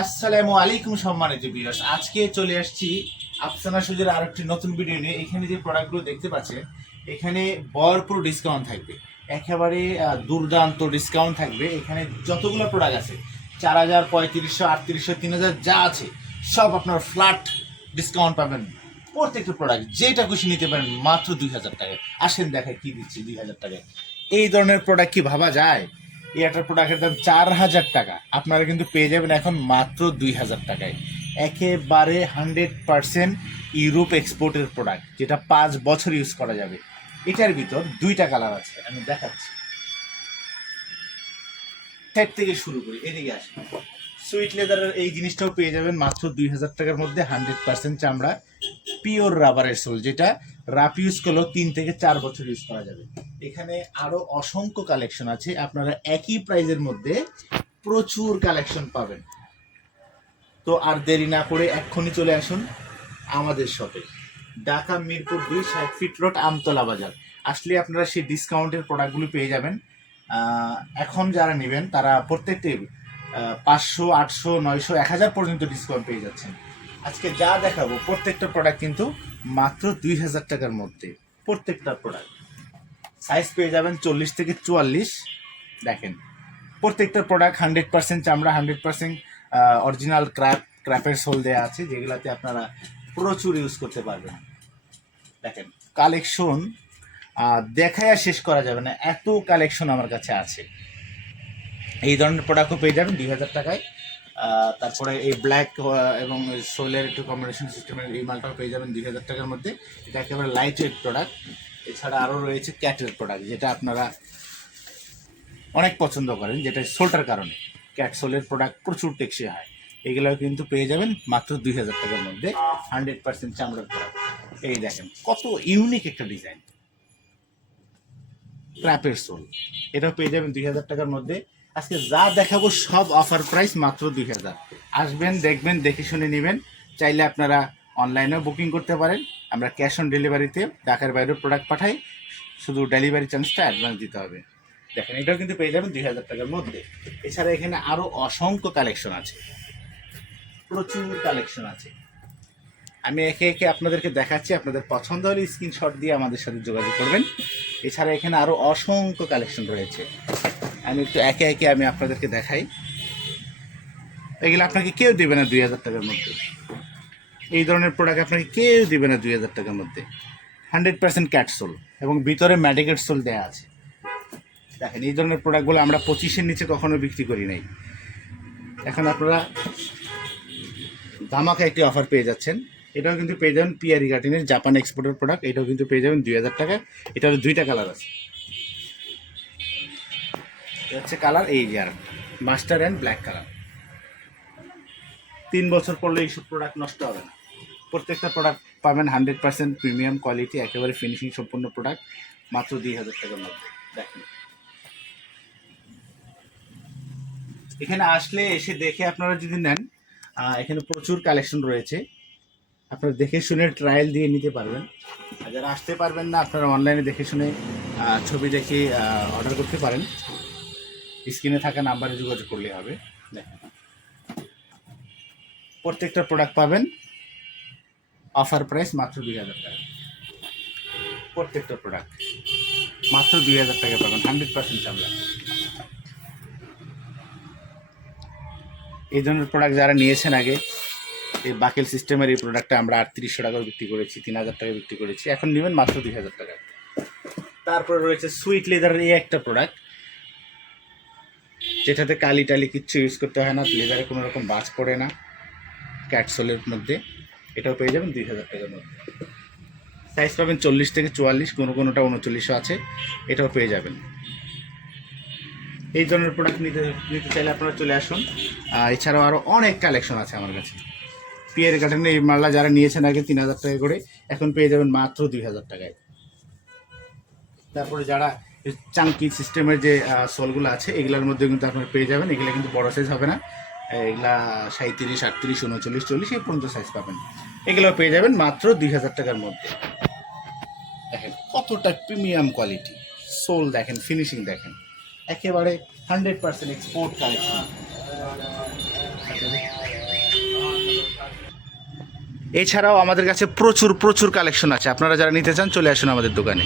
আসসালামু আলাইকুম সম্মানিত ভিউয়ার্স, আজকে চলে আসছি আফসানা সুজের আরেকটি নতুন ভিডিও নিয়ে। এখানে যে প্রোডাক্টগুলো দেখতে পাচ্ছেন, এখানে ভরপুর ডিসকাউন্ট থাকবে, একেবারে দুর্দান্ত ডিসকাউন্ট থাকবে। এখানে যতগুলো প্রোডাক্ট আছে 4000, 3500, 3800, 3000 যা আছে সব আপনার ফ্ল্যাট ডিসকাউন্ট পাবেন। প্রত্যেকটা প্রোডাক্ট যেটা খুশি নিতে পারেন মাত্র 2000 টাকায়। আসেন দেখায় কি দিচ্ছি 2000 টাকায়। এই ধরনের প্রোডাক্ট কি ভাবা যায়? এই একটা প্রোডাক্টের দাম 4000 টাকা, আপনারা কিন্তু পেয়ে যাবেন এখন মাত্র 2000 টাকায়। একেবারে 100% ইউরোপ এক্সপোর্টের প্রোডাক্ট, যেটা 5 বছর ইউজ করা যাবে। এটার ভিতর 2টা কালার আছে, আমি দেখাচ্ছি। সাইড থেকে শুরু করি, এদিকে আসি। সুইট লেদারের এই জিনিসটাও পেয়ে যাবেন মাত্র 2000 টাকার মধ্যে। 100% চামড়া, পিওর রাবারের সোল, যেটা রাফ ইউজ করলেও 3 থেকে 4 বছর ইউজ করা যাবে। এখানে আরো অসংখ্য কালেকশন আছে, আপনারা একই প্রাইজের মধ্যে প্রচুর কালেকশন পাবেন। তো আর দেরি না করে এক্ষুনি চলে আসুন আমাদের শপে, ঢাকা মিরপুর 2, 60 ফিট রোড, আমতলা বাজার। আসলে আপনারা সেই ডিসকাউন্টের প্রোডাক্টগুলো পেয়ে যাবেন। এখন যারা নেবেন তারা প্রত্যেকটি 500, 800, 900, 1000 পর্যন্ত ডিসকাউন্ট পেয়ে যাচ্ছেন। আজকে যা দেখাবো প্রত্যেকটা প্রোডাক্ট কিন্তু মাত্র 2000 টাকার মধ্যে। প্রত্যেকটা প্রোডাক্ট সাইজ পেয়ে যাবেন 40 থেকে 44। দেখেন প্রত্যেকটা প্রোডাক্ট 100% চামড়া, 100% অরিজিনাল ক্র্যাপের সোল দেওয়া আছে, যেগুলাতে আপনারা প্রচুর ইউজ করতে পারবেন। দেখেন কালেকশন দেখায় শেষ করা যাবে না, এত কালেকশন আমার কাছে আছে। এই ধরনের প্রোডাক্টও পেয়ে যাবেন 2000 টাকায়। তারপরে এই ব্ল্যাক এবং সোলের একটু কম্বিনেশন সিস্টেমের এই মালটাও পেয়ে যাবেন 2000 টাকার মধ্যে। এটা একেবারে লাইট ওয়েট প্রোডাক্ট। এছাড়া আরও রয়েছে ক্যাটের প্রোডাক্ট, যেটা আপনারা অনেক পছন্দ করেন, যেটা সোলটার কারণে। ক্যাট সোলের প্রোডাক্ট প্রচুর টেকসই হয়। এগুলোও কিন্তু পেয়ে যাবেন মাত্র 2000 টাকার মধ্যে। 100% চামড়ার প্রোডাক্ট। এই দেখেন কত ইউনিক একটা ডিজাইন, ক্র্যাপের সোল, এটাও পেয়ে যাবেন 2000 টাকার মধ্যে। আজকে যা দেখাবো সব অফার প্রাইস মাত্র 2000। আসবেন, দেখবেন, দেখে শুনে নেবেন। চাইলে আপনারা অনলাইনেও বুকিং করতে পারেন, আমরা ক্যাশ অন ডেলিভারিতে ঢাকার বাইরেও প্রোডাক্ট পাঠাই, শুধু ডেলিভারি চার্জটা অ্যাডভান্স দিতে হবে। দেখেন এটাও কিন্তু পেয়ে যাবেন 2000 টাকার মধ্যে। এছাড়া এখানে আরও অসংখ্য কালেকশন আছে, প্রচুর কালেকশন আছে। আমি একে একে আপনাদেরকে দেখাচ্ছি, আপনাদের পছন্দ হলে স্ক্রিনশট দিয়ে আমাদের সাথে যোগাযোগ করবেন। এছাড়া এখানে আরও অসংখ্য কালেকশন রয়েছে, আমি একটু একে একে আপনাদেরকে দেখাই। এগুলো আপনাকে কেউ দেবে না 2000 টাকার মধ্যে। এই ধরনের প্রোডাক্ট আপনাকে কেউ দেবে না 2000 টাকার মধ্যে। 100% ক্যাটসোল এবং ভিতরে ম্যাডিকেট সোল দেওয়া আছে। দেখেন এই ধরনের প্রোডাক্টগুলো আমরা 25-এর নিচে কখনো বিক্রি করি নাই। এখন আপনারা ধামাকা একটি অফার পেয়ে যাচ্ছেন। এটাও কিন্তু পেয়ে যাবেন পিয়ারি গার্ডেনের জাপান এক্সপোর্টের প্রোডাক্ট। এটাও কিন্তু পেয়ে যাবেন 2000 টাকায়। এটার 2টা কালার আছে, এটা হচ্ছে কালার এই যে আর মাস্টার অ্যান্ড ব্ল্যাক কালার। 3 বছর পরলে এইসব প্রোডাক্ট নষ্ট হবে না। প্রত্যেকটা প্রোডাক্ট পাবেন 100% প্রিমিয়াম কোয়ালিটি, একেবারে ফিনিশিং সম্পূর্ণ প্রোডাক্ট, মাত্র 2000 টাকার মধ্যে। দেখেন এখানে আসলে এসে দেখে আপনারা যদি নেন, এখানে প্রচুর কালেকশন রয়েছে, আপনারা দেখে শুনে ট্রায়াল দিয়ে নিতে পারবেন। আর যারা আসতে পারবেন না, আপনারা অনলাইনে দেখে শুনে ছবি দেখে অর্ডার করতে পারেন। স্ক্রিনে থাকা নাম্বারে যোগাযোগ করলে হবে। দেখেন প্রত্যেকটা প্রোডাক্ট পাবেন অফার প্রাইস মাত্র 2000 টাকা। প্রত্যেকটা প্রোডাক্ট মাত্র 2000 টাকা পাবেন, 100% চামড়া। এই ধরনের প্রোডাক্ট যারা নিয়েছেন আগে, এই বাকেল সিস্টেমের এই প্রোডাক্টটা আমরা 3800 টাকা বিক্রি করেছি, 3000 টাকা বিক্রি করেছি, এখন নেবেন মাত্র 2000 টাকা। তারপরে রয়েছে সুইট লেদারের এই একটা প্রোডাক্ট, যেটাতে কালি টালি কিচ্ছু ইউজ করতে হয় না, লেদারে কোনো রকম বাজ পড়ে না, ক্যাটসোলের মধ্যে। এটাও পেয়ে যাবেন 2000 টাকার মধ্যে। সাইজ পাবেন 40 থেকে 44, কোনোটা 39 আছে, এটাও পেয়ে যাবেন। এই ধরনের প্রোডাক্ট নিতে চাইলে আপনারা চলে আসুন। এছাড়াও আরও অনেক কালেকশন আছে আমার কাছে। পিয়ারি গার্ডেনের এই মালটা যারা নিয়েছেন আগে 3000 টাকা করে, এখন পেয়ে যাবেন মাত্র 2000 টাকায়। তারপরে যারা চাঙ্কি সিস্টেমের যে সোলগুলো আছে, এগুলোর মধ্যে কিন্তু আপনারা পেয়ে যাবেন। এগুলো কিন্তু বড় সাইজ হবে না, এগুলা 37, 38, 39, 40 এই পর্যন্ত সাইজ পাবেন। এগুলো পেয়ে যাবেন মাত্র 2000 টাকার মধ্যে। দেখেন কতটা প্রিমিয়াম কোয়ালিটি সোল, দেখেন ফিনিশিং দেখেন, একেবারে 100% এক্সপোর্ট কালেকশন। এছাড়াও আমাদের কাছে প্রচুর প্রচুর কালেকশন আছে, আপনারা যারা নিতে চান চলে আসুন আমাদের দোকানে।